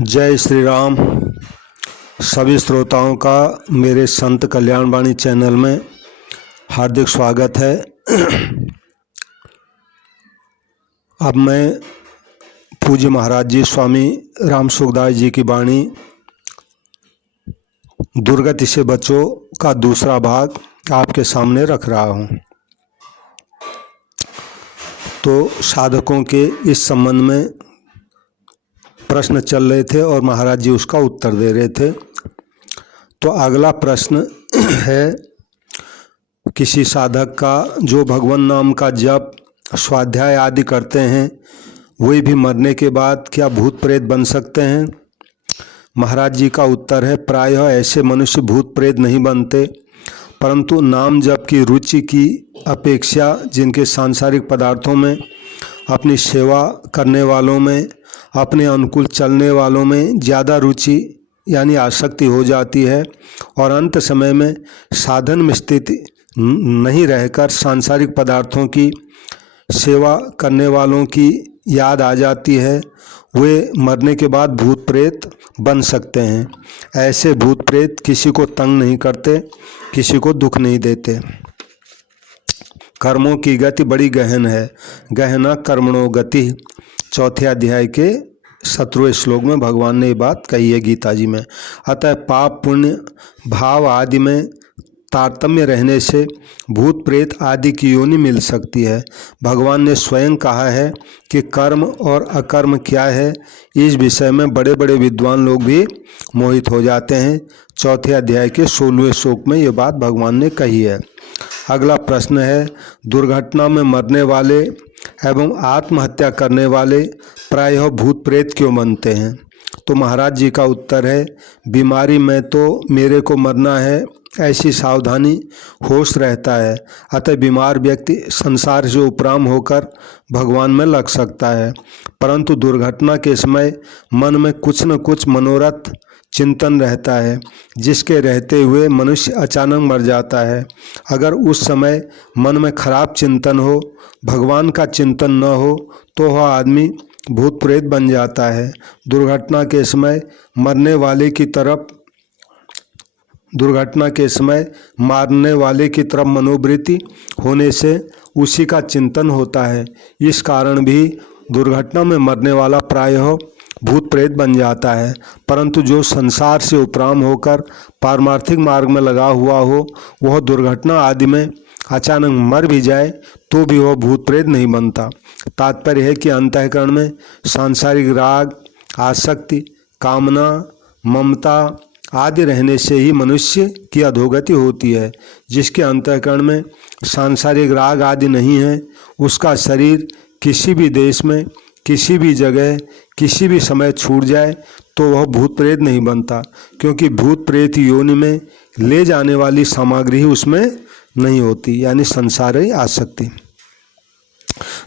जय श्री राम। सभी श्रोताओं का मेरे संत कल्याण वाणी चैनल में हार्दिक स्वागत है। अब मैं पूज्य महाराज जी स्वामी राम सुखदास जी की वाणी दुर्गति से बचो का दूसरा भाग आपके सामने रख रहा हूँ। तो साधकों के इस संबंध में प्रश्न चल रहे थे और महाराज जी उसका उत्तर दे रहे थे। तो अगला प्रश्न है, किसी साधक का जो भगवान नाम का जप स्वाध्याय आदि करते हैं वे भी मरने के बाद क्या भूत प्रेत बन सकते हैं? महाराज जी का उत्तर है, प्रायः ऐसे मनुष्य भूत प्रेत नहीं बनते, परंतु नाम जप की रुचि की अपेक्षा जिनके सांसारिक पदार्थों में, अपनी सेवा करने वालों में, अपने अनुकूल चलने वालों में ज़्यादा रुचि यानी आसक्ति हो जाती है और अंत समय में साधन में स्थिति नहीं रहकर सांसारिक पदार्थों की सेवा करने वालों की याद आ जाती है, वे मरने के बाद भूत प्रेत बन सकते हैं। ऐसे भूत प्रेत किसी को तंग नहीं करते, किसी को दुख नहीं देते। कर्मों की गति बड़ी गहन है, गहना कर्मणो गति। चौथे अध्याय के 17वें श्लोक में भगवान ने ये बात कही है गीता जी में। अतः पाप पुण्य भाव आदि में तारतम्य रहने से भूत प्रेत आदि की योनि मिल सकती है। भगवान ने स्वयं कहा है कि कर्म और अकर्म क्या है, इस विषय में बड़े बड़े विद्वान लोग भी मोहित हो जाते हैं। चौथे अध्याय के 16वें श्लोक में ये बात भगवान ने कही है। अगला प्रश्न है, दुर्घटना में मरने वाले एवं आत्महत्या करने वाले प्रायः भूत प्रेत क्यों बनते हैं? तो महाराज जी का उत्तर है, बीमारी में तो मेरे को मरना है ऐसी सावधानी होश रहता है, अतः बीमार व्यक्ति संसार से उपराम होकर भगवान में लग सकता है, परंतु दुर्घटना के समय मन में कुछ न कुछ मनोरथ चिंतन रहता है, जिसके रहते हुए मनुष्य अचानक मर जाता है। अगर उस समय मन में खराब चिंतन हो, भगवान का चिंतन न हो, तो वह आदमी भूत प्रेत बन जाता है। दुर्घटना के समय मारने वाले की तरफ मनोवृत्ति होने से उसी का चिंतन होता है। इस कारण भी दुर्घटना में मरने वाला प्रायः भूत प्रेत बन जाता है, परंतु जो संसार से उपराम होकर पारमार्थिक मार्ग में लगा हुआ हो, वह दुर्घटना आदि में अचानक मर भी जाए तो भी वह भूत प्रेत नहीं बनता। तात्पर्य है कि अंतःकरण में सांसारिक राग, आसक्ति, कामना, ममता आदि रहने से ही मनुष्य की अधोगति होती है। जिसके अंतःकरण में सांसारिक राग आदि नहीं है, उसका शरीर किसी भी देश में, किसी भी जगह, किसी भी समय छूट जाए तो वह भूत प्रेत नहीं बनता, क्योंकि भूत प्रेत योनि में ले जाने वाली सामग्री ही उसमें नहीं होती, यानी संसारी आसक्ति।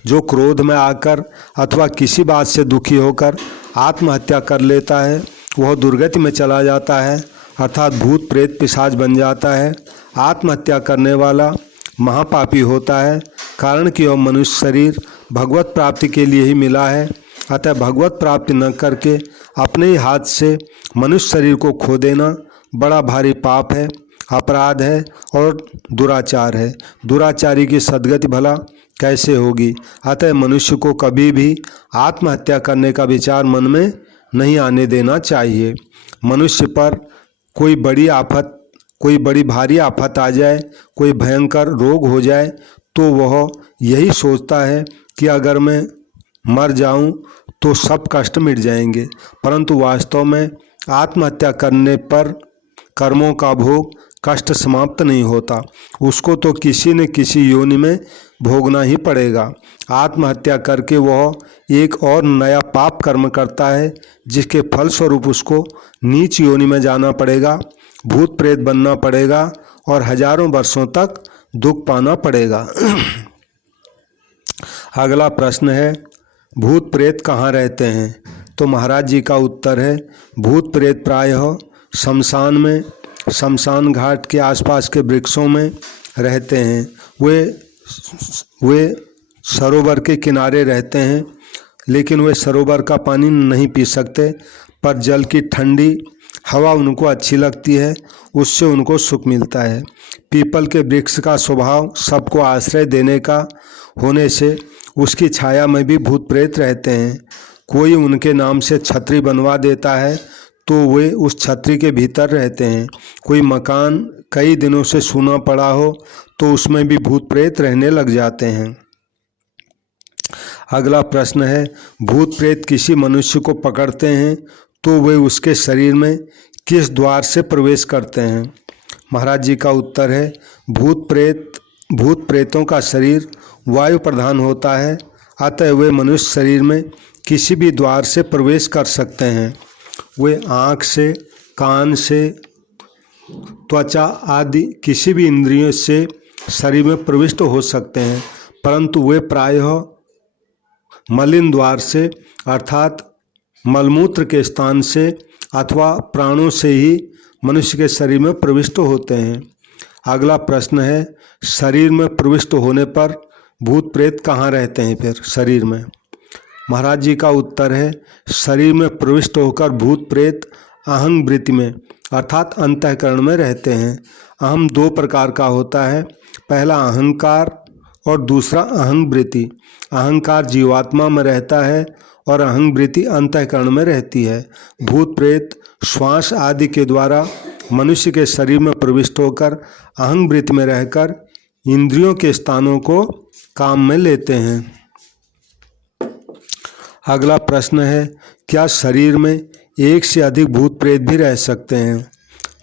जो क्रोध में आकर अथवा किसी बात से दुखी होकर आत्महत्या कर लेता है, वह दुर्गति में चला जाता है, अर्थात भूत प्रेत पिशाच बन जाता है। आत्महत्या करने वाला महापापी होता है, कारण कि वह मनुष्य शरीर भगवत प्राप्ति के लिए ही मिला है। अतः भगवत प्राप्ति न करके अपने ही हाथ से मनुष्य शरीर को खो देना बड़ा भारी पाप है, अपराध है और दुराचार है। दुराचारी की सद्गति भला कैसे होगी? अतः मनुष्य को कभी भी आत्महत्या करने का विचार मन में नहीं आने देना चाहिए। मनुष्य पर कोई बड़ी भारी आफत आ जाए, कोई भयंकर रोग हो जाए, तो वह यही सोचता है कि अगर मैं मर जाऊं तो सब कष्ट मिट जाएंगे, परंतु वास्तव में आत्महत्या करने पर कर्मों का भोग कष्ट समाप्त नहीं होता, उसको तो किसी न किसी योनि में भोगना ही पड़ेगा। आत्महत्या करके वह एक और नया पाप कर्म करता है, जिसके फलस्वरूप उसको नीच योनि में जाना पड़ेगा, भूत प्रेत बनना पड़ेगा और हजारों वर्षों तक दुख पाना पड़ेगा। अगला प्रश्न है, भूत प्रेत कहाँ रहते हैं? तो महाराज जी का उत्तर है, भूत प्रेत प्रायः शमशान में, शमशान घाट के आसपास के वृक्षों में रहते हैं। वे सरोवर के किनारे रहते हैं, लेकिन वे सरोवर का पानी नहीं पी सकते, पर जल की ठंडी हवा उनको अच्छी लगती है, उससे उनको सुख मिलता है। पीपल के वृक्ष का स्वभाव सबको आश्रय देने का होने से उसकी छाया में भी भूत प्रेत रहते हैं। कोई उनके नाम से छतरी बनवा देता है तो वे उस छतरी के भीतर रहते हैं। कोई मकान कई दिनों से सूना पड़ा हो तो उसमें भी भूत प्रेत रहने लग जाते हैं। अगला प्रश्न है, भूत प्रेत किसी मनुष्य को पकड़ते हैं तो वे उसके शरीर में किस द्वार से प्रवेश करते हैं? महाराज जी का उत्तर है, भूत प्रेतों का शरीर वायु प्रधान होता है, अतः वे मनुष्य शरीर में किसी भी द्वार से प्रवेश कर सकते हैं। वे आँख से, कान से, त्वचा आदि किसी भी इंद्रियों से शरीर में प्रविष्ट हो सकते हैं, परंतु वे प्रायः मलिन द्वार से अर्थात मलमूत्र के स्थान से अथवा प्राणों से ही मनुष्य के शरीर में प्रविष्ट होते हैं। अगला प्रश्न है, शरीर में प्रविष्ट होने पर भूत प्रेत कहाँ रहते हैं फिर शरीर में? महाराज जी का उत्तर है, शरीर में प्रविष्ट होकर भूत प्रेत अहंग वृत्ति में अर्थात अंतःकरण में रहते हैं। अहम दो प्रकार का होता है, पहला अहंकार और दूसरा अहंग वृत्ति। अहंकार जीवात्मा में रहता है और अहंग वृत्ति अंतःकरण में रहती है। भूत प्रेत श्वास आदि के द्वारा मनुष्य के शरीर में प्रविष्ट होकर अहंग वृत्ति में रहकर इंद्रियों के स्थानों को काम में लेते हैं। अगला प्रश्न है, क्या शरीर में एक से अधिक भूत प्रेत भी रह सकते हैं?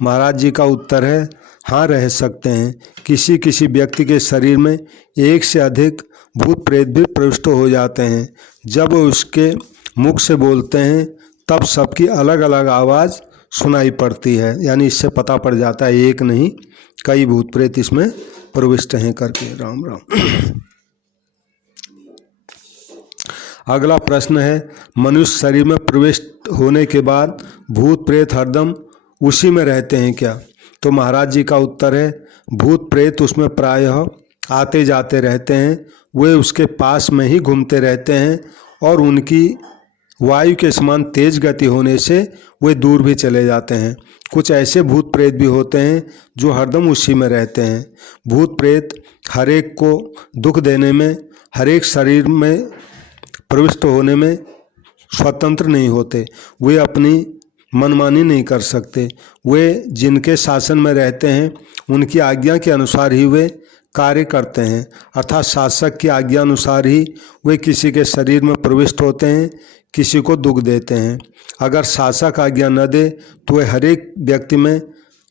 महाराज जी का उत्तर है, हाँ रह सकते हैं। किसी किसी व्यक्ति के शरीर में एक से अधिक भूत प्रेत भी प्रविष्ट हो जाते हैं। जब वो उसके मुख से बोलते हैं तब सबकी अलग अलग आवाज़ सुनाई पड़ती है, यानी इससे पता पड़ जाता है एक नहीं कई भूत प्रेत इसमें प्रविष्ट हैं करके। राम राम। अगला प्रश्न है, मनुष्य शरीर में प्रविष्ट होने के बाद भूत प्रेत हरदम उसी में रहते हैं क्या? तो महाराज जी का उत्तर है, भूत प्रेत उसमें प्रायः आते जाते रहते हैं। वे उसके पास में ही घूमते रहते हैं और उनकी वायु के समान तेज गति होने से वे दूर भी चले जाते हैं। कुछ ऐसे भूत प्रेत भी होते हैं जो हरदम उसी में रहते हैं। भूत प्रेत हर एक को दुख देने में, हर एक शरीर में प्रविष्ट होने में स्वतंत्र नहीं होते। वे अपनी मनमानी नहीं कर सकते। वे जिनके शासन में रहते हैं उनकी आज्ञा के अनुसार ही वे कार्य करते हैं, अर्थात शासक की आज्ञा अनुसार ही वे किसी के शरीर में प्रविष्ट होते हैं, किसी को दुख देते हैं। अगर शासक आज्ञा न दे तो वे हर एक व्यक्ति में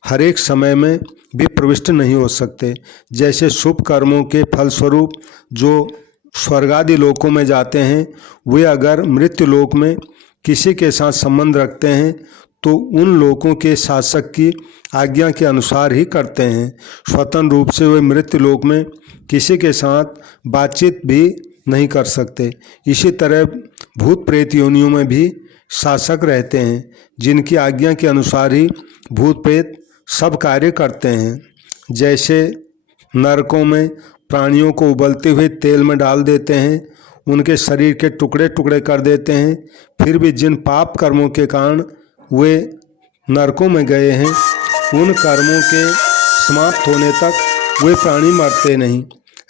हर एक समय में भी प्रविष्ट नहीं हो सकते। जैसे शुभ कर्मों के फलस्वरूप जो स्वर्गादि लोकों में जाते हैं, वे अगर मृत्यु लोक में किसी के साथ संबंध रखते हैं तो उन लोगों के शासक की आज्ञा के अनुसार ही करते हैं। स्वतंत्र रूप से वे मृत्यु लोक में किसी के साथ बातचीत भी नहीं कर सकते। इसी तरह भूत प्रेत योनियों में भी शासक रहते हैं, जिनकी आज्ञा के अनुसार ही भूत प्रेत सब कार्य करते हैं। जैसे नरकों में प्राणियों को उबलते हुए तेल में डाल देते हैं, उनके शरीर के टुकड़े टुकड़े कर देते हैं, फिर भी जिन पाप कर्मों के कारण वे नरकों में गए हैं उन कर्मों के समाप्त होने तक वे प्राणी मरते नहीं।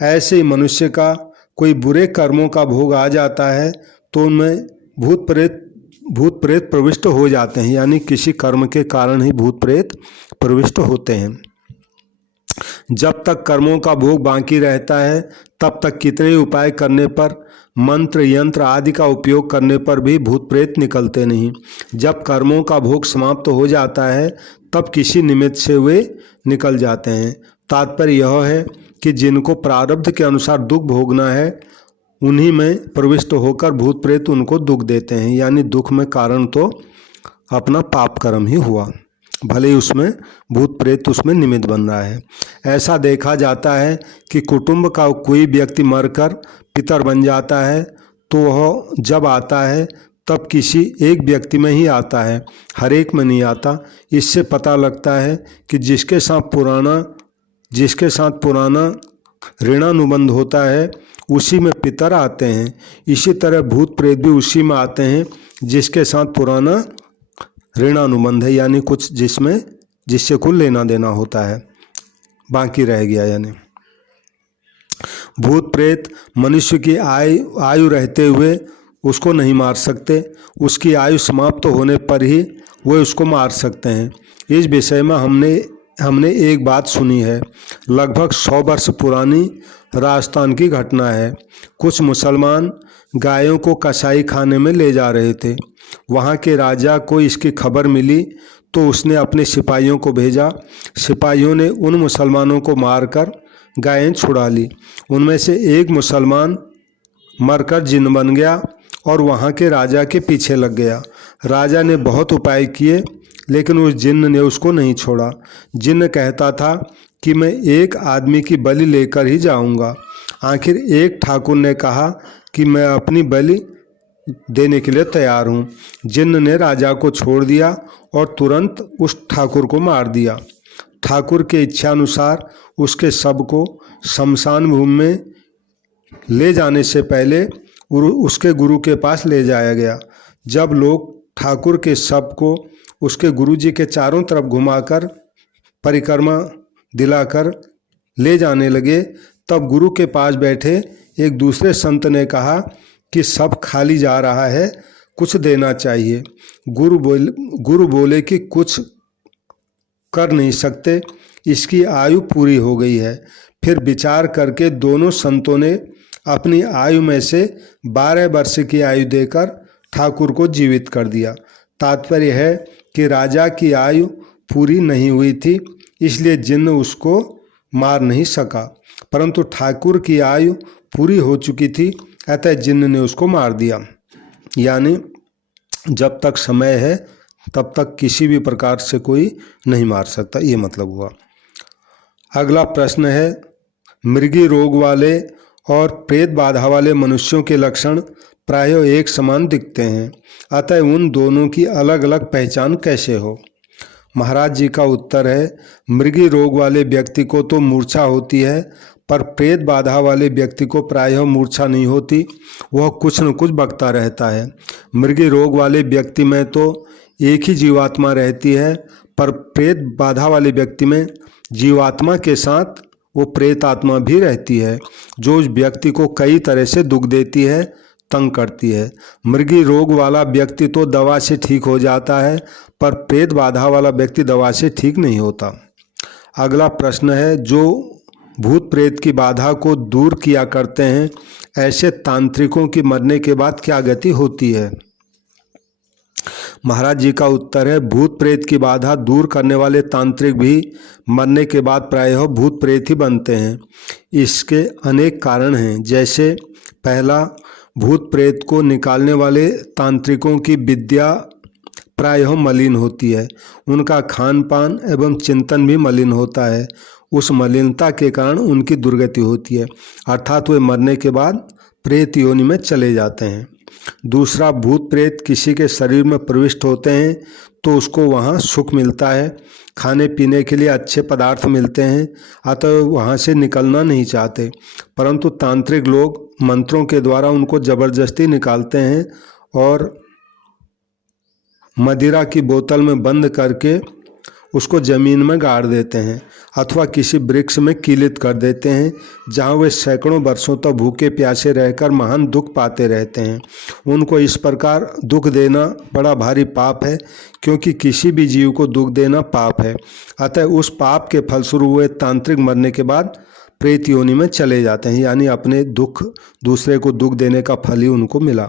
ऐसे ही मनुष्य का कोई बुरे कर्मों का भोग आ जाता है तो उनमें भूत प्रेत प्रविष्ट हो जाते हैं, यानी किसी कर्म के कारण ही भूत प्रेत प्रविष्ट होते हैं। जब तक कर्मों का भोग बाकी रहता है तब तक कितने ही उपाय करने पर, मंत्र यंत्र आदि का उपयोग करने पर भी भूत प्रेत निकलते नहीं। जब कर्मों का भोग समाप्त हो जाता है तब किसी निमित्त से वे निकल जाते हैं। तात्पर्य यह है कि जिनको प्रारब्ध के अनुसार दुख भोगना है उन्हीं में प्रविष्ट होकर भूत प्रेत उनको दुख देते हैं, यानी दुख में कारण तो अपना पाप कर्म ही हुआ, भले ही उसमें भूत प्रेत उसमें निमित्त बन रहा है। ऐसा देखा जाता है कि कुटुंब का कोई व्यक्ति मरकर पितर बन जाता है तो वह जब आता है तब किसी एक व्यक्ति में ही आता है, हर एक में नहीं आता। इससे पता लगता है कि जिसके साथ पुराना ऋणानुबंध होता है उसी में पितर आते हैं। इसी तरह भूत प्रेत भी उसी में आते हैं जिसके साथ पुराना ऋणानुबंध है, यानी कुछ जिससे कुल लेना देना होता है, बाकी रह गया। यानी भूत प्रेत मनुष्य की आयु रहते हुए उसको नहीं मार सकते, उसकी आयु समाप्त होने पर ही वे उसको मार सकते हैं। इस विषय में हमने एक बात सुनी है। लगभग 100 वर्ष पुरानी राजस्थान की घटना है। कुछ मुसलमान गायों को कसाई खाने में ले जा रहे थे। वहाँ के राजा को इसकी खबर मिली तो उसने अपने सिपाहियों को भेजा। सिपाहियों ने उन मुसलमानों को मारकर गायें छुड़ा ली। उनमें से एक मुसलमान मरकर जिन्न बन गया और वहाँ के राजा के पीछे लग गया। राजा ने बहुत उपाय किए लेकिन उस जिन्न ने उसको नहीं छोड़ा। जिन्न कहता था कि मैं एक आदमी की बलि लेकर ही जाऊंगा। आखिर एक ठाकुर ने कहा कि मैं अपनी बलि देने के लिए तैयार हूँ। जिन्न ने राजा को छोड़ दिया और तुरंत उस ठाकुर को मार दिया। ठाकुर के इच्छा अनुसार उसके शव को शमशान भूमि में ले जाने से पहले उसके गुरु के पास ले जाया गया। जब लोग ठाकुर के शव को उसके गुरुजी के चारों तरफ घुमाकर परिक्रमा दिलाकर ले जाने लगे, तब गुरु के पास बैठे एक दूसरे संत ने कहा कि शव खाली जा रहा है, कुछ देना चाहिए। गुरु बोले कि कुछ कर नहीं सकते, इसकी आयु पूरी हो गई है। फिर विचार करके दोनों संतों ने अपनी आयु में से 12 वर्ष की आयु देकर ठाकुर को जीवित कर दिया। तात्पर्य है कि राजा की आयु पूरी नहीं हुई थी, इसलिए जिन्न उसको मार नहीं सका, परंतु ठाकुर की आयु पूरी हो चुकी थी, अतः जिन्न ने उसको मार दिया। यानी जब तक समय है तब तक किसी भी प्रकार से कोई नहीं मार सकता, ये मतलब हुआ। अगला प्रश्न है, मृगी रोग वाले और प्रेत बाधा वाले मनुष्यों के लक्षण प्रायः एक समान दिखते हैं, अतः उन दोनों की अलग अलग पहचान कैसे हो? महाराज जी का उत्तर है, मृगी रोग वाले व्यक्ति को तो मूर्छा होती है, पर प्रेत बाधा वाले व्यक्ति को प्रायः मूर्छा नहीं होती, वह कुछ न कुछ बकता रहता है। मृगी रोग वाले व्यक्ति में तो एक ही जीवात्मा रहती है, पर प्रेत बाधा वाले व्यक्ति में जीवात्मा के साथ वो प्रेत आत्मा भी रहती है, जो उस व्यक्ति को कई तरह से दुख देती है, तंग करती है। मृगी रोग वाला व्यक्ति तो दवा से ठीक हो जाता है, पर प्रेत बाधा वाला व्यक्ति दवा से ठीक नहीं होता। अगला प्रश्न है, जो भूत प्रेत की बाधा को दूर किया करते हैं, ऐसे तांत्रिकों की मरने के बाद क्या गति होती है? महाराज जी का उत्तर है, भूत प्रेत की बाधा दूर करने वाले तांत्रिक भी मरने के बाद प्रायः भूत प्रेत ही बनते हैं। इसके अनेक कारण हैं, जैसे पहला, भूत प्रेत को निकालने वाले तांत्रिकों की विद्या प्रायः मलिन होती है, उनका खान पान एवं चिंतन भी मलिन होता है। उस मलिनता के कारण उनकी दुर्गति होती है, अर्थात वे मरने के बाद प्रेत योनि में चले जाते हैं। दूसरा, भूत प्रेत किसी के शरीर में प्रविष्ट होते हैं तो उसको वहाँ सुख मिलता है, खाने पीने के लिए अच्छे पदार्थ मिलते हैं, अतः वहाँ से निकलना नहीं चाहते, परंतु तांत्रिक लोग मंत्रों के द्वारा उनको जबरदस्ती निकालते हैं और मदिरा की बोतल में बंद करके उसको जमीन में गाड़ देते हैं अथवा किसी वृक्ष में कीलित कर देते हैं, जहाँ वे सैकड़ों वर्षों तक भूखे प्यासे रहकर महान दुख पाते रहते हैं। उनको इस प्रकार दुख देना बड़ा भारी पाप है, क्योंकि किसी भी जीव को दुख देना पाप है। अतः उस पाप के फलस्वरूप वे तांत्रिक मरने के बाद प्रेत योनि में चले जाते हैं, यानी अपने दुख, दूसरे को दुख देने का फल ही उनको मिला।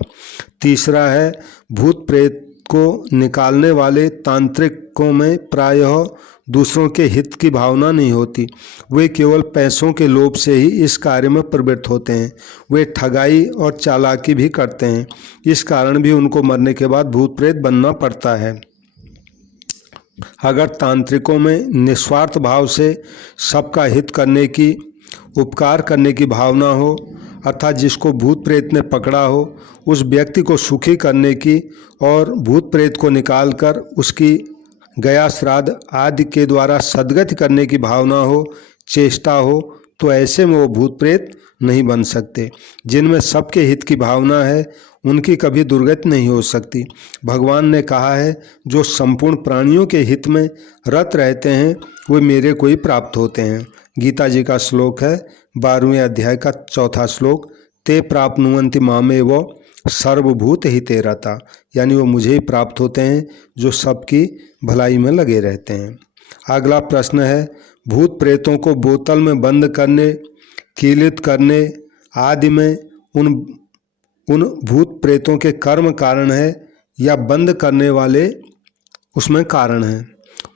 तीसरा है, भूत प्रेत को निकालने वाले तांत्रिकों में प्रायः दूसरों के हित की भावना नहीं होती, वे केवल पैसों के लोभ से ही इस कार्य में प्रवृत्त होते हैं। वे ठगाई और चालाकी भी करते हैं, इस कारण भी उनको मरने के बाद भूत प्रेत बनना पड़ता है। अगर तांत्रिकों में निस्वार्थ भाव से सबका हित करने की, उपकार करने की भावना हो, अर्थात जिसको भूत प्रेत ने पकड़ा हो उस व्यक्ति को सुखी करने की और भूत प्रेत को निकालकर उसकी गया श्राद्ध आदि के द्वारा सद्गति करने की भावना हो, चेष्टा हो, तो ऐसे में वो भूत प्रेत नहीं बन सकते। जिनमें सबके हित की भावना है उनकी कभी दुर्गति नहीं हो सकती। भगवान ने कहा है, जो संपूर्ण प्राणियों के हित में रत रहते हैं वे मेरे को ही प्राप्त होते हैं। गीता जी का श्लोक है 12वें अध्याय का 4था श्लोक, ते प्राप्नुवन्ति मामेव सर्वभूत हिते रता, यानी वो मुझे ही प्राप्त होते हैं जो सबकी भलाई में लगे रहते हैं। अगला प्रश्न है, भूत प्रेतों को बोतल में बंद करने, कीलित करने आदि में उन भूत प्रेतों के कर्म कारण है या बंद करने वाले उसमें कारण है?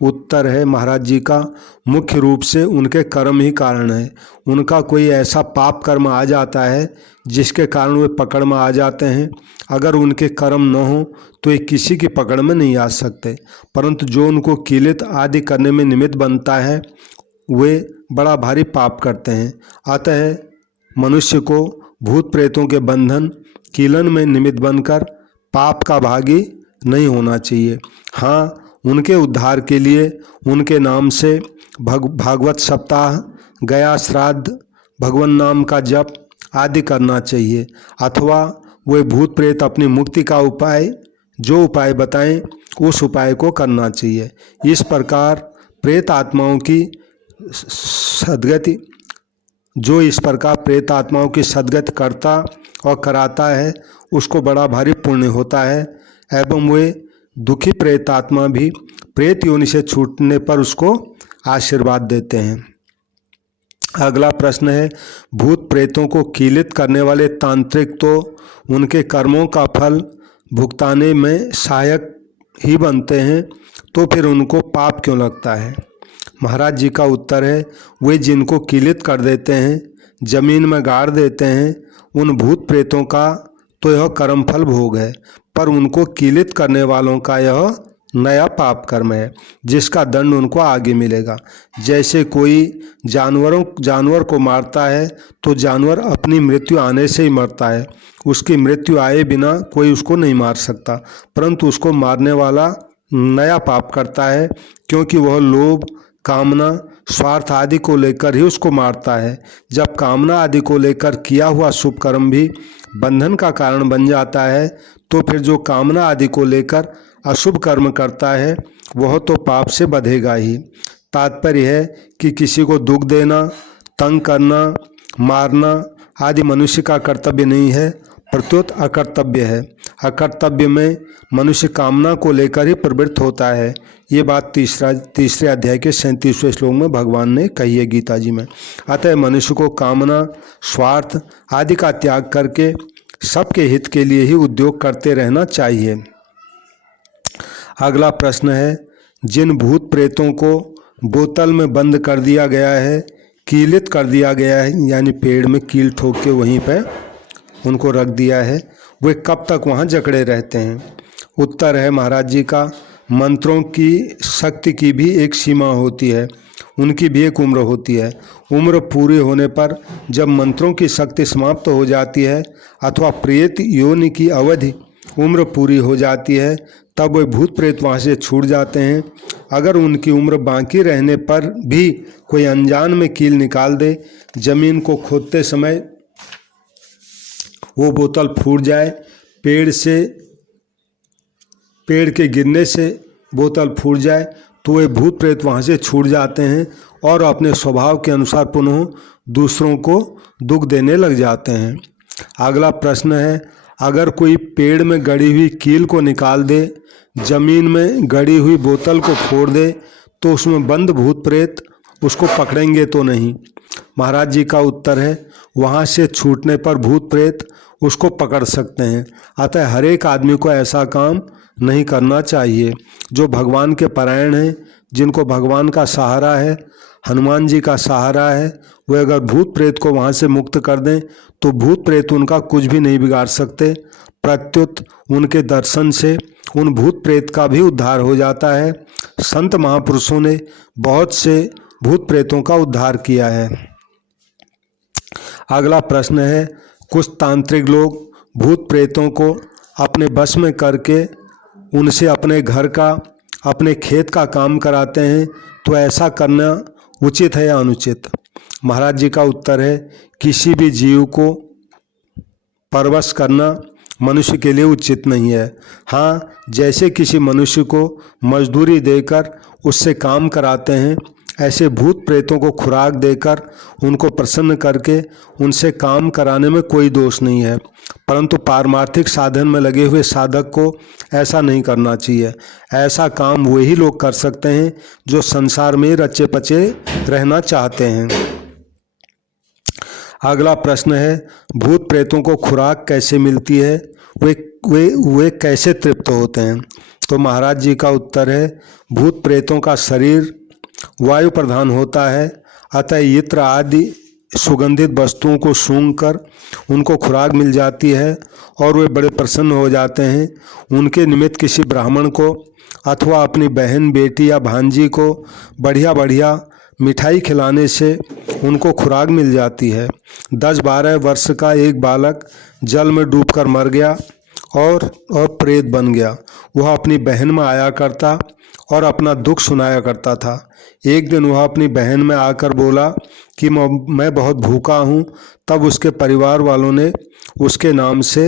उत्तर है महाराज जी का, मुख्य रूप से उनके कर्म ही कारण है। उनका कोई ऐसा पाप कर्म आ जाता है जिसके कारण वे पकड़ में आ जाते हैं। अगर उनके कर्म न हो तो ये किसी की पकड़ में नहीं आ सकते, परंतु जो उनको कीलित आदि करने में निमित्त बनता है वे बड़ा भारी पाप करते हैं। अतः मनुष्य को भूत प्रेतों के बंधन कीलन में निमित्त बनकर पाप का भागी नहीं होना चाहिए। हाँ, उनके उद्धार के लिए उनके नाम से भागवत सप्ताह, गया श्राद्ध, भगवान नाम का जप आदि करना चाहिए, अथवा वे भूत प्रेत अपनी मुक्ति का उपाय जो उपाय बताएं उस उपाय को करना चाहिए। इस प्रकार प्रेत आत्माओं की सद्गति सद्गति करता और कराता है उसको बड़ा भारी पुण्य होता है, एवं वे दुखी प्रेत आत्मा भी प्रेत योनि से छूटने पर उसको आशीर्वाद देते हैं। अगला प्रश्न है, भूत प्रेतों को कीलित करने वाले तांत्रिक तो उनके कर्मों का फल भुगताने में सहायक ही बनते हैं, तो फिर उनको पाप क्यों लगता है? महाराज जी का उत्तर है, वे जिनको कीलित कर देते हैं, जमीन में गाड़ देते हैं, उन भूत प्रेतों का तो यह कर्मफल भोग है, पर उनको कीलित करने वालों का यह नया पाप कर्म है जिसका दंड उनको आगे मिलेगा। जैसे कोई जानवर को मारता है तो जानवर अपनी मृत्यु आने से ही मरता है, उसकी मृत्यु आए बिना कोई उसको नहीं मार सकता, परंतु उसको मारने वाला नया पाप करता है, क्योंकि वह लोभ, कामना, स्वार्थ आदि को लेकर ही उसको मारता है। जब कामना आदि को लेकर किया हुआ शुभ कर्म भी बंधन का कारण बन जाता है, तो फिर जो कामना आदि को लेकर अशुभ कर्म करता है वह तो पाप से बधेगा ही। तात्पर्य है कि किसी को दुख देना, तंग करना, मारना आदि मनुष्य का कर्तव्य नहीं है, प्रत्युत अकर्तव्य है। अकर्तव्य में मनुष्य कामना को लेकर ही प्रवृत्त होता है। ये बात तीसरे अध्याय के 37वें श्लोक में भगवान ने कही है गीता जी में। अतः मनुष्य को कामना, स्वार्थ आदि का त्याग करके सबके हित के लिए ही उद्योग करते रहना चाहिए। अगला प्रश्न है, जिन भूत प्रेतों को बोतल में बंद कर दिया गया है, कीलित कर दिया गया है, यानी पेड़ में कील ठोक के वहीं पर उनको रख दिया है, वे कब तक वहाँ जकड़े रहते हैं? उत्तर है महाराज जी का, मंत्रों की शक्ति की भी एक सीमा होती है, उनकी भी एक उम्र होती है। उम्र पूरी होने पर जब मंत्रों की शक्ति समाप्त हो जाती है अथवा प्रेत योनि की अवधि उम्र पूरी हो जाती है, तब वे भूत प्रेत वहाँ से छूट जाते हैं। अगर उनकी उम्र बाकी रहने पर भी कोई अनजान में कील निकाल दे, जमीन को खोदते समय वो बोतल फूट जाए, पेड़ के गिरने से बोतल फूट जाए, तो वे भूत प्रेत वहाँ से छूट जाते हैं और अपने स्वभाव के अनुसार पुनः दूसरों को दुख देने लग जाते हैं। अगला प्रश्न है, अगर कोई पेड़ में गड़ी हुई कील को निकाल दे, जमीन में गड़ी हुई बोतल को फोड़ दे, तो उसमें बंद भूत प्रेत उसको पकड़ेंगे तो नहीं? महाराज जी का उत्तर है, वहाँ से छूटने पर भूत प्रेत उसको पकड़ सकते हैं। अतः हर एक आदमी को ऐसा काम नहीं करना चाहिए। जो भगवान के परायण हैं, जिनको भगवान का सहारा है, हनुमान जी का सहारा है, वे अगर भूत प्रेत को वहाँ से मुक्त कर दें तो भूत प्रेत उनका कुछ भी नहीं बिगाड़ सकते। प्रत्युत उनके दर्शन से उन भूत प्रेत का भी उद्धार हो जाता है। संत महापुरुषों ने बहुत से भूत प्रेतों का उद्धार किया है। अगला प्रश्न है, कुछ तांत्रिक लोग भूत प्रेतों को अपने बस में करके उनसे अपने घर का, अपने खेत का काम कराते हैं, तो ऐसा करना उचित है या अनुचित? महाराज जी का उत्तर है, किसी भी जीव को परवश करना मनुष्य के लिए उचित नहीं है। हाँ, जैसे किसी मनुष्य को मजदूरी देकर उससे काम कराते हैं, ऐसे भूत प्रेतों को खुराक देकर उनको प्रसन्न करके उनसे काम कराने में कोई दोष नहीं है। परंतु पारमार्थिक साधन में लगे हुए साधक को ऐसा नहीं करना चाहिए। ऐसा काम वही लोग कर सकते हैं जो संसार में रचे पचे रहना चाहते हैं। अगला प्रश्न है, भूत प्रेतों को खुराक कैसे मिलती है, वे कैसे तृप्त होते हैं? तो महाराज जी का उत्तर है, भूत प्रेतों का शरीर वायु प्रधान होता है, अतः इत्र आदि सुगंधित वस्तुओं को सूंघकर उनको खुराक मिल जाती है और वे बड़े प्रसन्न हो जाते हैं। उनके निमित्त किसी ब्राह्मण को अथवा अपनी बहन, बेटी या भांजी को बढ़िया बढ़िया मिठाई खिलाने से उनको खुराक मिल जाती है। 10-12 वर्ष का एक बालक जल में डूबकर मर गया और प्रेत बन गया। वह अपनी बहन में आया करता और अपना दुख सुनाया करता था। एक दिन वह अपनी बहन में आकर बोला कि मैं बहुत भूखा हूँ। तब उसके परिवार वालों ने उसके नाम से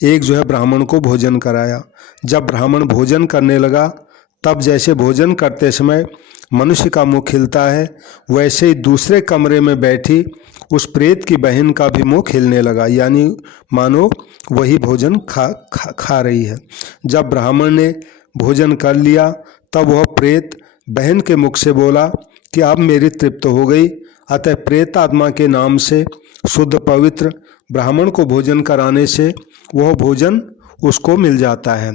एक ब्राह्मण को भोजन कराया। जब ब्राह्मण भोजन करने लगा, तब जैसे भोजन करते समय मनुष्य का मुख खिलता है, वैसे ही दूसरे कमरे में बैठी उस प्रेत की बहन का भी मुख खिलने लगा, यानी मानो वही भोजन खा रही है। जब ब्राह्मण ने भोजन कर लिया, तब वह प्रेत बहन के मुख से बोला कि अब मेरी तृप्त हो गई। अतः प्रेत आत्मा के नाम से शुद्ध पवित्र ब्राह्मण को भोजन कराने से वह भोजन उसको मिल जाता है।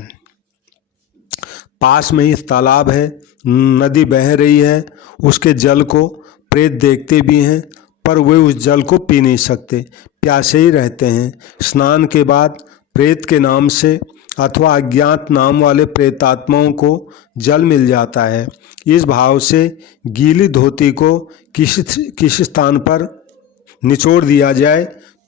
पास में ही तालाब है, नदी बह रही है, उसके जल को प्रेत देखते भी हैं, पर वे उस जल को पी नहीं सकते, प्यासे ही रहते हैं। स्नान के बाद प्रेत के नाम से अथवा अज्ञात नाम वाले प्रेतात्माओं को जल मिल जाता है। इस भाव से गीली धोती को किसी स्थान पर निचोड़ दिया जाए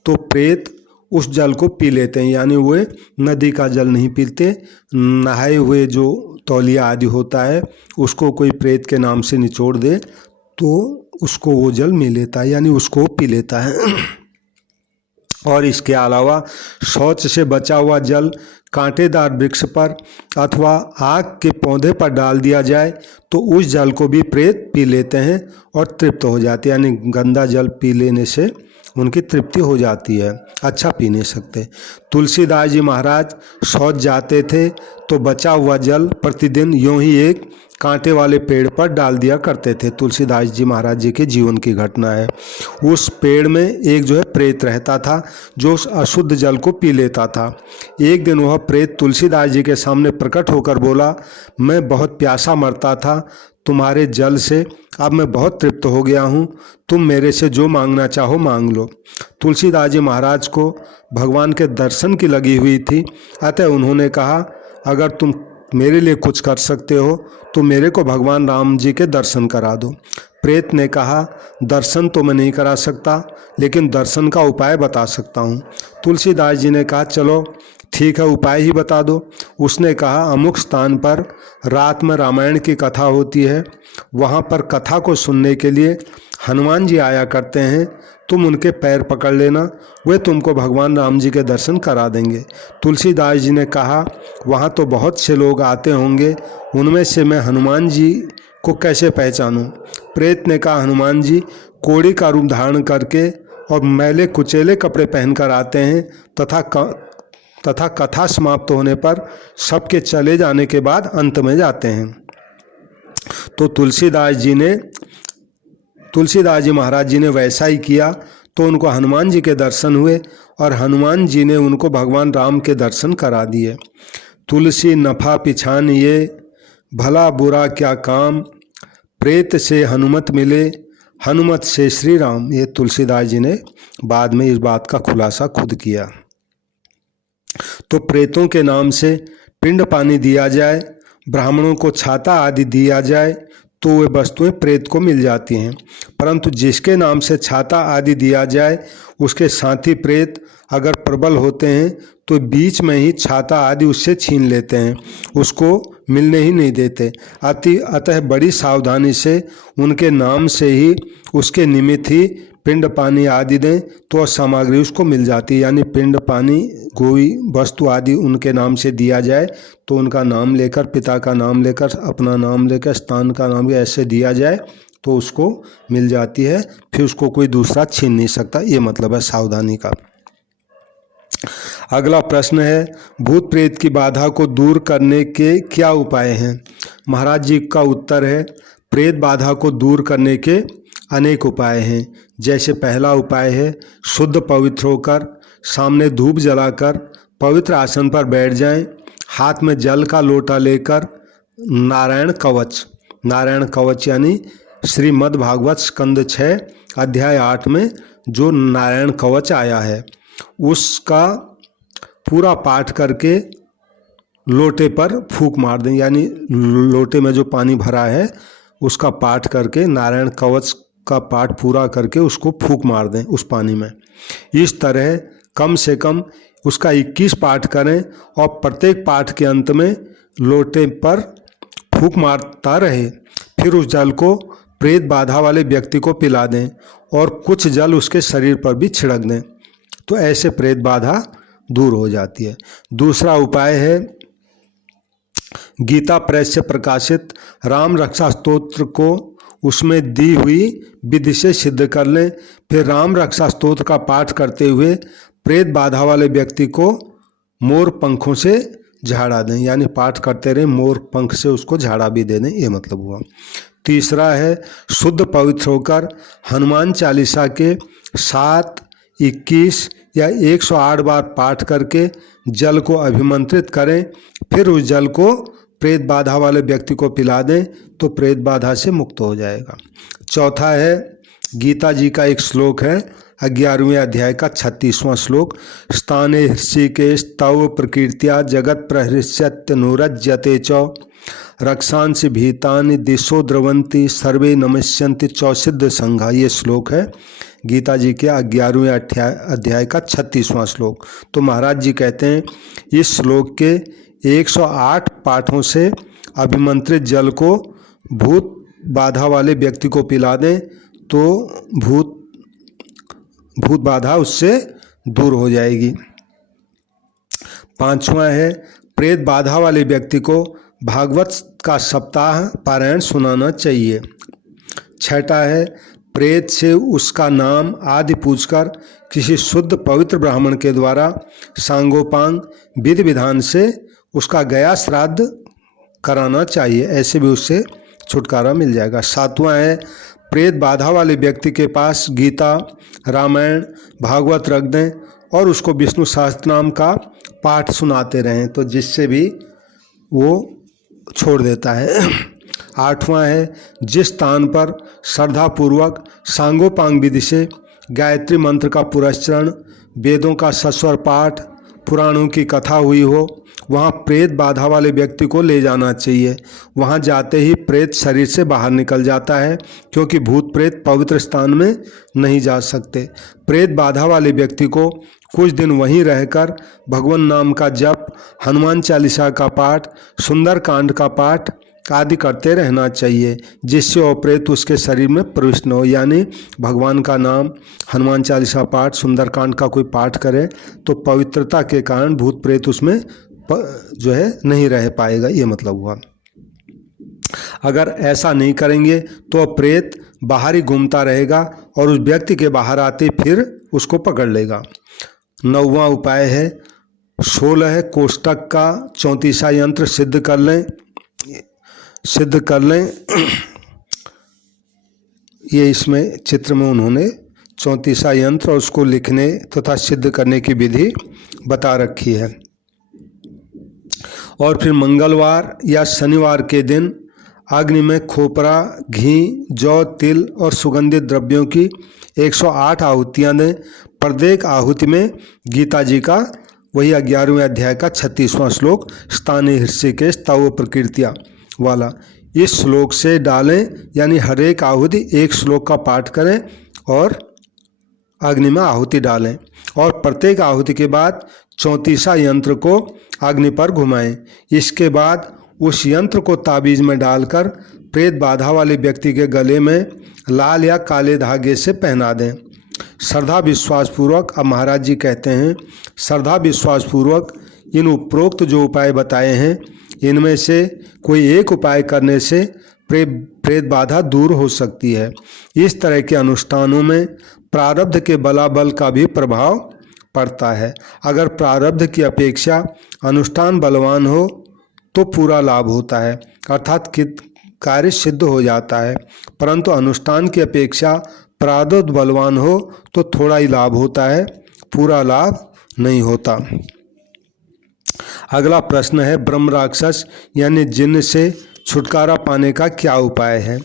तो प्रेत उस जल को पी लेते हैं, यानी वे नदी का जल नहीं पीते। नहाए हुए जो तौलिया आदि होता है उसको कोई प्रेत के नाम से निचोड़ दे तो उसको वो जल मिल लेता है, यानी उसको पी लेता है। और इसके अलावा शौच से बचा हुआ जल कांटेदार वृक्ष पर अथवा आग के पौधे पर डाल दिया जाए तो उस जल को भी प्रेत पी लेते हैं और तृप्त हो जाते हैं, यानी गंदा जल पी लेने से उनकी तृप्ति हो जाती है, अच्छा पी नहीं सकते। तुलसीदास जी महाराज शौच जाते थे तो बचा हुआ जल प्रतिदिन यूं ही एक कांटे वाले पेड़ पर डाल दिया करते थे। तुलसीदास जी महाराज जी के जीवन की घटना है। उस पेड़ में एक प्रेत रहता था जो उस अशुद्ध जल को पी लेता था। एक दिन वह प्रेत तुलसीदास जी के सामने प्रकट होकर बोला, मैं बहुत प्यासा मरता था, तुम्हारे जल से अब मैं बहुत तृप्त हो गया हूँ, तुम मेरे से जो मांगना चाहो मांग लो। तुलसीदास जी महाराज को भगवान के दर्शन की लगी हुई थी, अतः उन्होंने कहा, अगर तुम मेरे लिए कुछ कर सकते हो तो मेरे को भगवान राम जी के दर्शन करा दो। प्रेत ने कहा, दर्शन तो मैं नहीं करा सकता, लेकिन दर्शन का उपाय बता सकता हूँ। तुलसीदास जी ने कहा, चलो ठीक है, उपाय ही बता दो। उसने कहा, अमुक स्थान पर रात में रामायण की कथा होती है, वहाँ पर कथा को सुनने के लिए हनुमान जी आया करते हैं, तुम उनके पैर पकड़ लेना, वे तुमको भगवान राम जी के दर्शन करा देंगे। तुलसीदास जी ने कहा, वहाँ तो बहुत से लोग आते होंगे, उनमें से मैं हनुमान जी को कैसे पहचानूं? प्रेत ने कहा, हनुमान जी कोड़ी का रूप धारण करके और मैले कुचेले कपड़े पहनकर आते हैं तथा कथा समाप्त होने पर सबके चले जाने के बाद अंत में जाते हैं। तो तुलसीदास जी महाराज जी ने वैसा ही किया, तो उनको हनुमान जी के दर्शन हुए और हनुमान जी ने उनको भगवान राम के दर्शन करा दिए। तुलसी नफा पिछान ये, भला बुरा क्या काम, प्रेत से हनुमत मिले, हनुमत से श्री राम। ये तुलसीदास जी ने बाद में इस बात का खुलासा खुद किया। तो प्रेतों के नाम से पिंड पानी दिया जाए, ब्राह्मणों को छाता आदि दिया जाए तो वे वस्तुएं प्रेत को मिल जाती हैं। परंतु जिसके नाम से छाता आदि दिया जाए उसके साथी प्रेत अगर प्रबल होते हैं तो बीच में ही छाता आदि उससे छीन लेते हैं, उसको मिलने ही नहीं देते। अतः बड़ी सावधानी से उनके नाम से ही उसके निमित्त ही पिंड पानी आदि दें तो सामग्री उसको मिल जाती है। यानी पिंड पानी कोई वस्तु आदि उनके नाम से दिया जाए तो उनका नाम लेकर, पिता का नाम लेकर, अपना नाम लेकर, स्थान का नाम ऐसे दिया जाए तो उसको मिल जाती है, फिर उसको कोई दूसरा छीन नहीं सकता। ये मतलब है सावधानी का। अगला प्रश्न है, भूत प्रेत की बाधा को दूर करने के क्या उपाय हैं? महाराज जी का उत्तर है, प्रेत बाधा को दूर करने के अनेक उपाय हैं। जैसे पहला उपाय है, शुद्ध पवित्र होकर सामने धूप जलाकर पवित्र आसन पर बैठ जाएं, हाथ में जल का लोटा लेकर नारायण कवच यानी श्रीमद् भागवत स्कंद 6 अध्याय 8 में जो नारायण कवच आया है उसका पूरा पाठ करके लोटे पर फूंक मार दें। यानी लोटे में जो पानी भरा है उसका पाठ करके, नारायण कवच का पाठ पूरा करके उसको फूंक मार दें उस पानी में। इस तरह कम से कम उसका 21 पाठ करें और प्रत्येक पाठ के अंत में लोटे पर फूंक मारता रहे। फिर उस जल को प्रेत बाधा वाले व्यक्ति को पिला दें और कुछ जल उसके शरीर पर भी छिड़क दें, तो ऐसे प्रेत बाधा दूर हो जाती है। दूसरा उपाय है, गीता प्रेस से प्रकाशित राम रक्षा स्तोत्र को उसमें दी हुई विधि से सिद्ध कर लें। फिर राम रक्षा स्तोत्र का पाठ करते हुए प्रेत बाधा वाले व्यक्ति को मोर पंखों से झाड़ा दें। यानी पाठ करते रहें, मोर पंख से उसको झाड़ा भी दे दें, ये मतलब हुआ। तीसरा है, शुद्ध पवित्र होकर हनुमान चालीसा के 7, 21 या 108 बार पाठ करके जल को अभिमंत्रित करें। फिर उस जल को प्रेत बाधा वाले व्यक्ति को पिला दें तो प्रेत बाधा से मुक्त हो जाएगा। चौथा है, गीता जी का एक श्लोक है 11वें अध्याय का 36वां श्लोक, स्थाने ऋषिकेश तव प्रकीर्त्या जगत प्रहृष्यत्य नुरज्यते च रक्षांसि भीतानि दिशो द्रवंती सर्वे नमस्यन्ति चौसिद्ध संघा। ये श्लोक है गीता जी के 11वें अध्याय का 36वां श्लोक। तो महाराज जी कहते हैं इस श्लोक के 108 पाठों से अभिमंत्रित जल को भूत बाधा वाले व्यक्ति को पिला दें तो भूत बाधा उससे दूर हो जाएगी। पांचवा है, प्रेत बाधा वाले व्यक्ति को भागवत का सप्ताह पारायण सुनाना चाहिए। छठा है, प्रेत से उसका नाम आदि पूछकर किसी शुद्ध पवित्र ब्राह्मण के द्वारा सांगोपांग विधि विधान से उसका गया श्राद्ध कराना चाहिए, ऐसे भी उससे छुटकारा मिल जाएगा। सातवां है, प्रेत बाधा वाले व्यक्ति के पास गीता, रामायण, भागवत रख दें और उसको विष्णु सहस्त्रनाम का पाठ सुनाते रहें, तो जिससे भी वो छोड़ देता है। आठवां है, जिस स्थान पर श्रद्धापूर्वक सांगोपांग विधि से गायत्री मंत्र का पुरस्चरण, वेदों का सस्वर पाठ, पुराणों की कथा हुई हो, वहाँ प्रेत बाधा वाले व्यक्ति को ले जाना चाहिए। वहाँ जाते ही प्रेत शरीर से बाहर निकल जाता है, क्योंकि भूत प्रेत पवित्र स्थान में नहीं जा सकते। प्रेत बाधा वाले व्यक्ति को कुछ दिन वहीं रहकर भगवान नाम का जप, हनुमान चालीसा का पाठ, सुंदर कांड का पाठ आदि करते रहना चाहिए, जिससे वो प्रेत उसके शरीर में प्रविष्ट न हो। यानी भगवान का नाम, हनुमान चालीसा पाठ, सुंदर कांड का कोई पाठ करे तो पवित्रता के कारण भूत प्रेत उसमें जो है नहीं रह पाएगा, ये मतलब हुआ। अगर ऐसा नहीं करेंगे तो प्रेत बाहर ही घूमता रहेगा और उस व्यक्ति के बाहर आते फिर उसको पकड़ लेगा। 9वां उपाय है, 16 कोष्टक का 34वां यंत्र सिद्ध कर लें। ये इसमें चित्र में उन्होंने 34वां यंत्र और उसको लिखने तथा सिद्ध करने की विधि बता रखी है। और फिर मंगलवार या शनिवार के दिन अग्नि में खोपरा, घी, जौ, तिल और सुगंधित द्रव्यों की 108 आहुतियाँ दें। प्रत्येक आहुति में गीता जी का वही 11वें अध्याय का 36वां श्लोक, स्थाने ऋषिकेश तव प्रकीर्त्या वाला, इस श्लोक से डालें। यानी हर एक आहुति एक श्लोक का पाठ करें और अग्नि में आहुति डालें और प्रत्येक आहुति के बाद 34वां यंत्र को अग्नि पर घुमाएं। इसके बाद उस यंत्र को ताबीज में डालकर प्रेत बाधा वाले व्यक्ति के गले में लाल या काले धागे से पहना दें। श्रद्धा विश्वासपूर्वक, अब महाराज जी कहते हैं, श्रद्धा विश्वासपूर्वक इन उपरोक्त जो उपाय बताए हैं इनमें से कोई एक उपाय करने से प्रेत बाधा दूर हो सकती है। इस तरह के अनुष्ठानों में प्रारब्ध के बलाबल का भी प्रभाव पड़ता है। अगर प्रारब्ध की अपेक्षा अनुष्ठान बलवान हो तो पूरा लाभ होता है, अर्थात कार्य सिद्ध हो जाता है, परंतु अनुष्ठान की अपेक्षा प्रारब्ध बलवान हो तो थोड़ा ही लाभ होता है, पूरा लाभ नहीं होता। अगला प्रश्न है, ब्रह्म राक्षस यानी जिन्न से छुटकारा पाने का क्या उपाय है?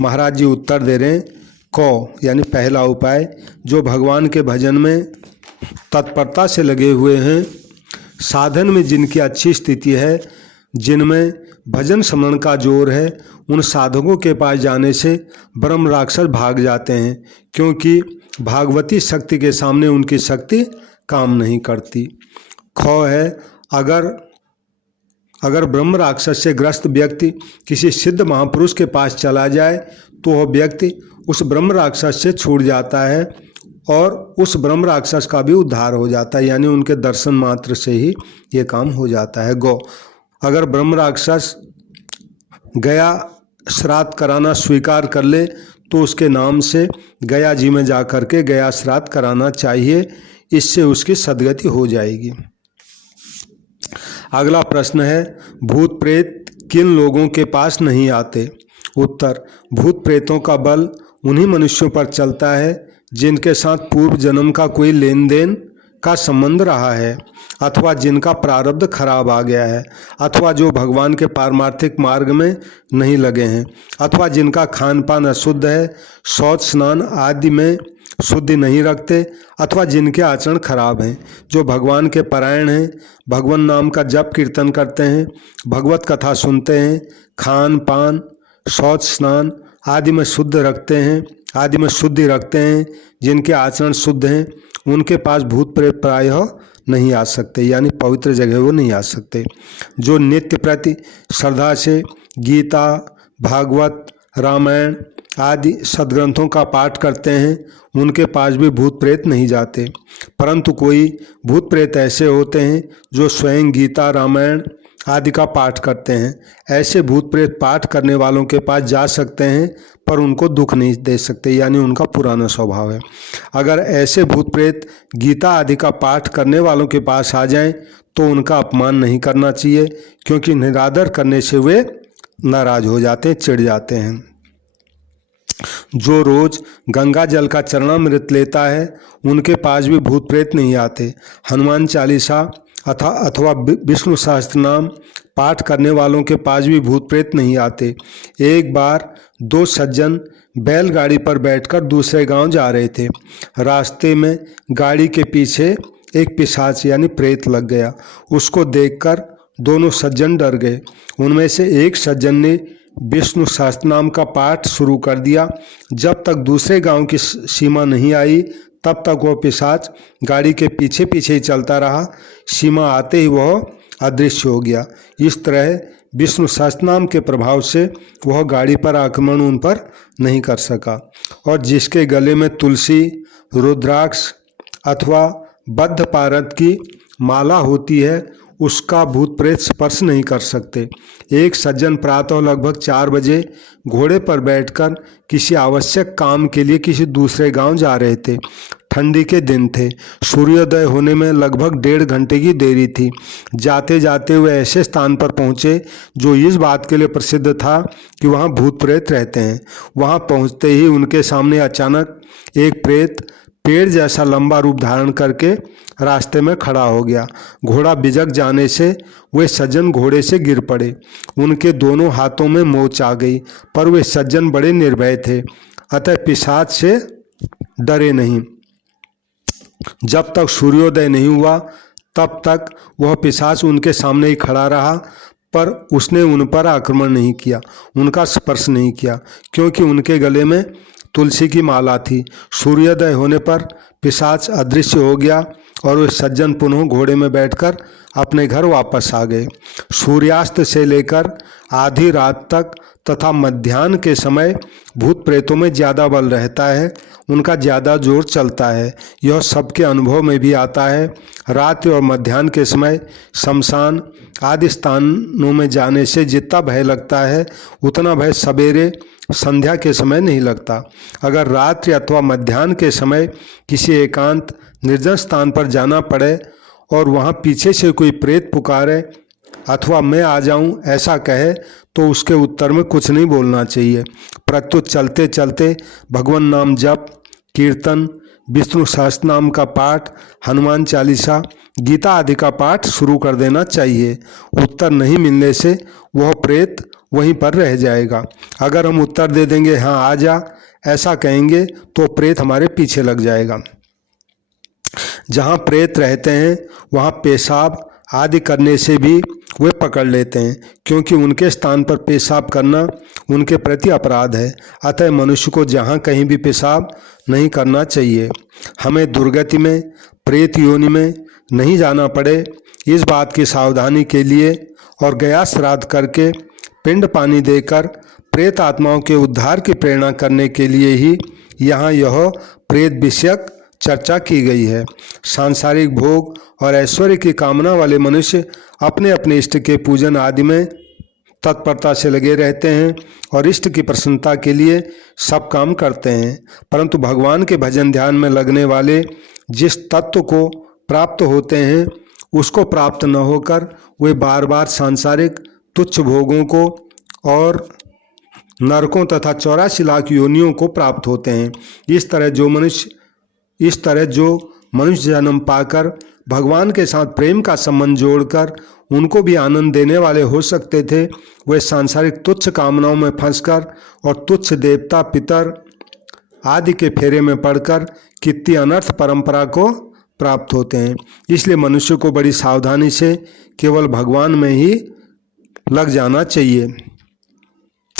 महाराज जी उत्तर दे रहे हैं, कौ यानी पहला उपाय, जो भगवान के भजन में तत्परता से लगे हुए हैं, साधन में जिनकी अच्छी स्थिति है, जिनमें भजन स्मरण का जोर है, उन साधकों के पास जाने से ब्रह्म राक्षस भाग जाते हैं, क्योंकि भागवती शक्ति के सामने उनकी शक्ति काम नहीं करती। खौ है, अगर ब्रह्म राक्षस से ग्रस्त व्यक्ति किसी सिद्ध महापुरुष के पास चला जाए तो वह व्यक्ति उस ब्रह्म राक्षस से छूट जाता है और उस ब्रह्म राक्षस का भी उद्धार हो जाता है, यानी उनके दर्शन मात्र से ही ये काम हो जाता है। गौ, अगर ब्रह्म राक्षस गया श्राद्ध कराना स्वीकार कर ले तो उसके नाम से गया जी में जा कर के गया श्राद्ध कराना चाहिए, इससे उसकी सद्गति हो जाएगी। अगला प्रश्न है, भूत प्रेत किन लोगों के पास नहीं आते? उत्तर, भूत प्रेतों का बल उन्हीं मनुष्यों पर चलता है जिनके साथ पूर्व जन्म का कोई लेन देन का संबंध रहा है, अथवा जिनका प्रारब्ध खराब आ गया है, अथवा जो भगवान के पारमार्थिक मार्ग में नहीं लगे हैं, अथवा जिनका खान पान अशुद्ध है, शौच स्नान आदि में शुद्धि नहीं रखते, अथवा जिनके आचरण खराब हैं, जो भगवान के परायण हैं, भगवान नाम का जप कीर्तन करते हैं, भगवत कथा सुनते हैं, खान पान शौच स्नान आदि में शुद्धि रखते हैं, जिनके आचरण शुद्ध हैं, उनके पास भूत प्रेत प्रायः नहीं आ सकते, यानी पवित्र जगह वो नहीं आ सकते। जो नित्य प्रति श्रद्धा से गीता, भागवत, रामायण आदि सद्ग्रंथों का पाठ करते हैं, उनके पास भी भूत प्रेत नहीं जाते। परंतु कोई भूत प्रेत ऐसे होते हैं जो स्वयं गीता, रामायण आदि का पाठ करते हैं। ऐसे भूत प्रेत पाठ करने वालों के पास जा सकते हैं, पर उनको दुख नहीं दे सकते, यानी उनका पुराना स्वभाव है। अगर ऐसे भूत प्रेत गीता आदि का पाठ करने वालों के पास आ जाएं, तो उनका अपमान नहीं करना चाहिए, क्योंकि निरादर करने से वे नाराज हो जाते हैं, चिढ़ जाते हैं। जो रोज गंगा जल का चरणामृत लेता है, उनके पास भी भूत प्रेत नहीं आते। हनुमान चालीसा अथवा विष्णु सहस्त्र नाम पाठ करने वालों के पास भी भूत प्रेत नहीं आते। एक बार दो सज्जन बैलगाड़ी पर बैठकर दूसरे गांव जा रहे थे। रास्ते में गाड़ी के पीछे एक पिशाच यानी प्रेत लग गया। उसको देखकर दोनों सज्जन डर गए। उनमें से एक सज्जन ने विष्णु सहस्त्र नाम का पाठ शुरू कर दिया। जब तक दूसरे गांव की सीमा नहीं आई, तब तक वह पिशाच गाड़ी के पीछे पीछे ही चलता रहा। सीमा आते ही वह अदृश्य हो गया। इस तरह विष्णु सहस्त्र नाम के प्रभाव से वह गाड़ी पर आक्रमण उन पर नहीं कर सका। और जिसके गले में तुलसी, रुद्राक्ष अथवा बद्ध पारद की माला होती है, उसका भूत प्रेत स्पर्श नहीं कर सकते। एक सज्जन प्रातः लगभग 4 बजे घोड़े पर बैठकर किसी आवश्यक काम के लिए किसी दूसरे गांव जा रहे थे। ठंडी के दिन थे। सूर्योदय होने में लगभग 1.5 घंटे की देरी थी। जाते जाते वे ऐसे स्थान पर पहुंचे जो इस बात के लिए प्रसिद्ध था कि वहां भूत प्रेत रहते हैं। वहां पहुंचते ही उनके सामने अचानक एक प्रेत पेड़ जैसा लंबा रूप धारण करके रास्ते में खड़ा हो गया। घोड़ा बिजक जाने से वे सज्जन घोड़े से गिर पड़े। उनके दोनों हाथों में मोच आ गई, पर वे सज्जन बड़े निर्भय थे, अतः पिशाच से डरे नहीं। जब तक सूर्योदय नहीं हुआ, तब तक वह पिशाच उनके सामने ही खड़ा रहा, पर उसने उन पर आक्रमण नहीं किया, उनका स्पर्श नहीं किया, क्योंकि उनके गले में तुलसी की माला थी। सूर्योदय होने पर पिशाच अदृश्य हो गया और वे सज्जन पुनः घोड़े में बैठकर अपने घर वापस आ गए। सूर्यास्त से लेकर आधी रात तक तथा मध्याह्न के समय भूत प्रेतों में ज़्यादा बल रहता है, उनका ज़्यादा जोर चलता है। यह सबके अनुभव में भी आता है। रात और मध्याह्न के समय शमशान आदि स्थानों में जाने से जितना भय लगता है उतना भय सवेरे संध्या के समय नहीं लगता। अगर रात्रि अथवा मध्याह्न के समय किसी एकांत निर्जन स्थान पर जाना पड़े और वहाँ पीछे से कोई प्रेत पुकारे अथवा मैं आ जाऊं ऐसा कहे तो उसके उत्तर में कुछ नहीं बोलना चाहिए। प्रत्युत चलते चलते भगवान नाम जप, कीर्तन, विष्णु सहस्त्र नाम का पाठ, हनुमान चालीसा, गीता आदि का पाठ शुरू कर देना चाहिए। उत्तर नहीं मिलने से वह प्रेत वहीं पर रह जाएगा। अगर हम उत्तर दे देंगे हाँ आ जा ऐसा कहेंगे तो प्रेत हमारे पीछे लग जाएगा। जहाँ प्रेत रहते हैं वहाँ पेशाब आदि करने से भी वे पकड़ लेते हैं, क्योंकि उनके स्थान पर पेशाब करना उनके प्रति अपराध है। अतः मनुष्य को जहाँ कहीं भी पेशाब नहीं करना चाहिए। हमें दुर्गति में, प्रेत योनि में नहीं जाना पड़े इस बात की सावधानी के लिए और गया श्राद्ध करके पिंड पानी देकर प्रेत आत्माओं के उद्धार की प्रेरणा करने के लिए ही यहाँ यह प्रेत विषयक चर्चा की गई है। सांसारिक भोग और ऐश्वर्य की कामना वाले मनुष्य अपने अपने इष्ट के पूजन आदि में तत्परता से लगे रहते हैं और इष्ट की प्रसन्नता के लिए सब काम करते हैं, परंतु भगवान के भजन ध्यान में लगने वाले जिस तत्व को प्राप्त होते हैं उसको प्राप्त न होकर वे बार बार सांसारिक तुच्छ भोगों को और नरकों तथा 84 लाख योनियों को प्राप्त होते हैं। इस तरह जो मनुष्य जन्म पाकर भगवान के साथ प्रेम का संबंध जोड़कर उनको भी आनंद देने वाले हो सकते थे, वे सांसारिक तुच्छ कामनाओं में फंसकर और तुच्छ देवता पितर आदि के फेरे में पड़कर कितनी अनर्थ परंपरा को प्राप्त होते हैं। इसलिए मनुष्य को बड़ी सावधानी से केवल भगवान में ही लग जाना चाहिए।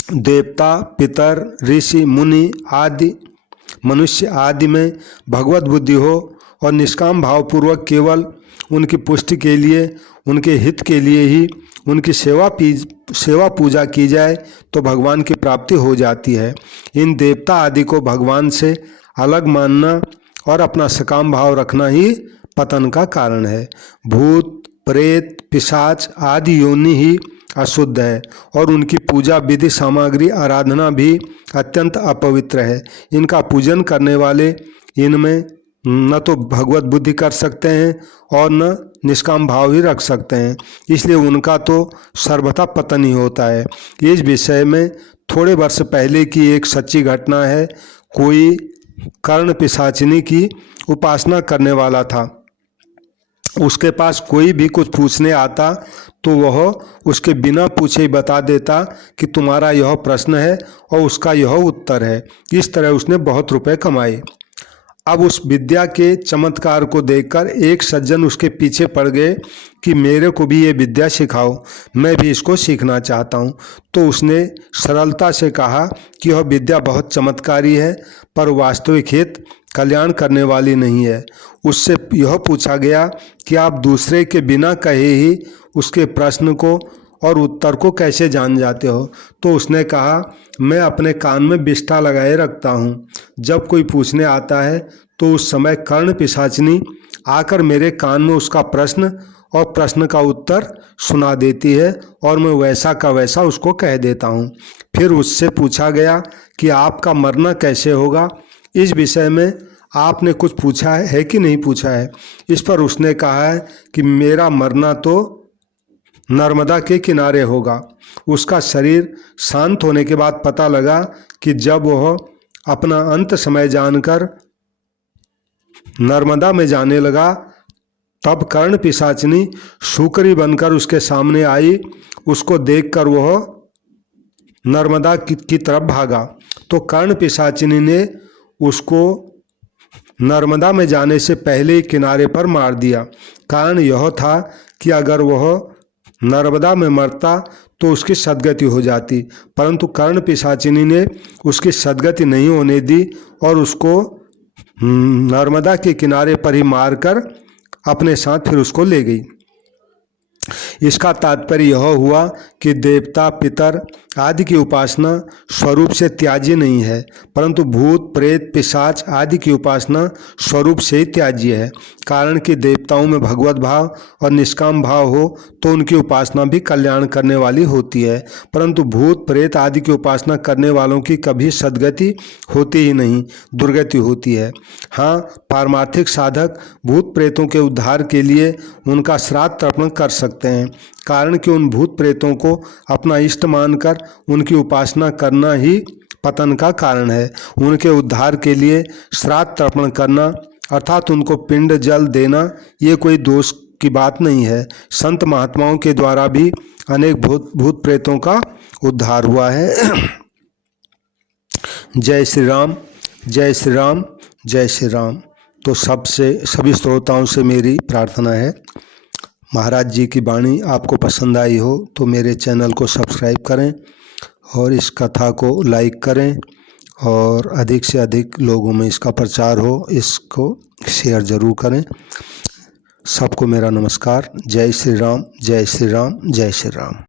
देवता, पितर, ऋषि, मुनि आदि मनुष्य आदि में भगवत बुद्धि हो और निष्काम भावपूर्वक केवल उनकी पुष्टि के लिए, उनके हित के लिए ही उनकी सेवा पूजा की जाए तो भगवान की प्राप्ति हो जाती है। इन देवता आदि को भगवान से अलग मानना और अपना सकाम भाव रखना ही पतन का कारण है। भूत, प्रेत, पिशाच आदि योनि ही अशुद्ध है और उनकी पूजा विधि सामग्री आराधना भी अत्यंत अपवित्र है। इनका पूजन करने वाले इनमें न तो भगवत बुद्धि कर सकते हैं और न निष्काम भाव ही रख सकते हैं, इसलिए उनका तो सर्वथा पतन ही होता है। इस विषय में थोड़े वर्ष पहले की एक सच्ची घटना है। कोई कर्ण पिशाचिनी की उपासना करने वाला था। उसके पास कोई भी कुछ पूछने आता तो वह उसके बिना पूछे ही बता देता कि तुम्हारा यह प्रश्न है और उसका यह उत्तर है। इस तरह उसने बहुत रुपए कमाए। अब उस विद्या के चमत्कार को देखकर एक सज्जन उसके पीछे पड़ गए कि मेरे को भी ये विद्या सिखाओ, मैं भी इसको सीखना चाहता हूँ। तो उसने सरलता से कहा कि यह विद्या बहुत चमत्कारी है पर वास्तविक हित कल्याण करने वाली नहीं है। उससे यह पूछा गया कि आप दूसरे के बिना कहे ही उसके प्रश्न को और उत्तर को कैसे जान जाते हो? तो उसने कहा मैं अपने कान में बिष्ठा लगाए रखता हूँ। जब कोई पूछने आता है तो उस समय कर्ण पिशाचिनी आकर मेरे कान में उसका प्रश्न और प्रश्न का उत्तर सुना देती है और मैं वैसा का वैसा उसको कह देता हूँ। फिर उससे पूछा गया कि आपका मरना कैसे होगा, इस विषय में आपने कुछ पूछा है कि नहीं पूछा है? इस पर उसने कहा है कि मेरा मरना तो नर्मदा के किनारे होगा। उसका शरीर शांत होने के बाद पता लगा कि जब वह अपना अंत समय जानकर नर्मदा में जाने लगा तब कर्ण पिशाचिनी शुकरी बनकर उसके सामने आई। उसको देखकर वह नर्मदा की तरफ भागा तो कर्ण पिशाचिनी ने उसको नर्मदा में जाने से पहले ही किनारे पर मार दिया। कारण यह था कि अगर वह नर्मदा में मरता तो उसकी सदगति हो जाती, परंतु कर्ण पिशाचिनी ने उसकी सदगति नहीं होने दी और उसको नर्मदा के किनारे पर ही मारकर अपने साथ फिर उसको ले गई। इसका तात्पर्य यह हुआ कि देवता, पितर आदि की उपासना स्वरूप से त्याज्य नहीं है, परंतु भूत, प्रेत, पिशाच आदि की उपासना स्वरूप से ही त्याज्य है। कारण कि देवताओं में भगवत भाव और निष्काम भाव हो तो उनकी उपासना भी कल्याण करने वाली होती है, परंतु भूत, प्रेत आदि की उपासना करने वालों की कभी सद्गति होती ही नहीं, दुर्गति होती है। हाँ, पारमार्थिक साधक भूत प्रेतों के उद्धार के लिए उनका श्राद्ध तर्पण कर सकते हैं, कारण कि उन भूत प्रेतों को अपना इष्ट मानकर उनकी उपासना करना ही पतन का कारण है। उनके उद्धार के लिए श्राद्ध तर्पण करना अर्थात उनको पिंड जल देना ये कोई दोष की बात नहीं है। संत महात्माओं के द्वारा भी अनेक भूत प्रेतों का उद्धार हुआ है। जय श्री राम, जय श्री राम, जय श्री राम। तो सभी श्रोताओं से मेरी प्रार्थना है, महाराज जी की वाणी आपको पसंद आई हो तो मेरे चैनल को सब्सक्राइब करें और इस कथा को लाइक करें और अधिक से अधिक लोगों में इसका प्रचार हो, इसको शेयर ज़रूर करें। सबको मेरा नमस्कार। जय श्री राम, जय श्री राम, जय श्री राम।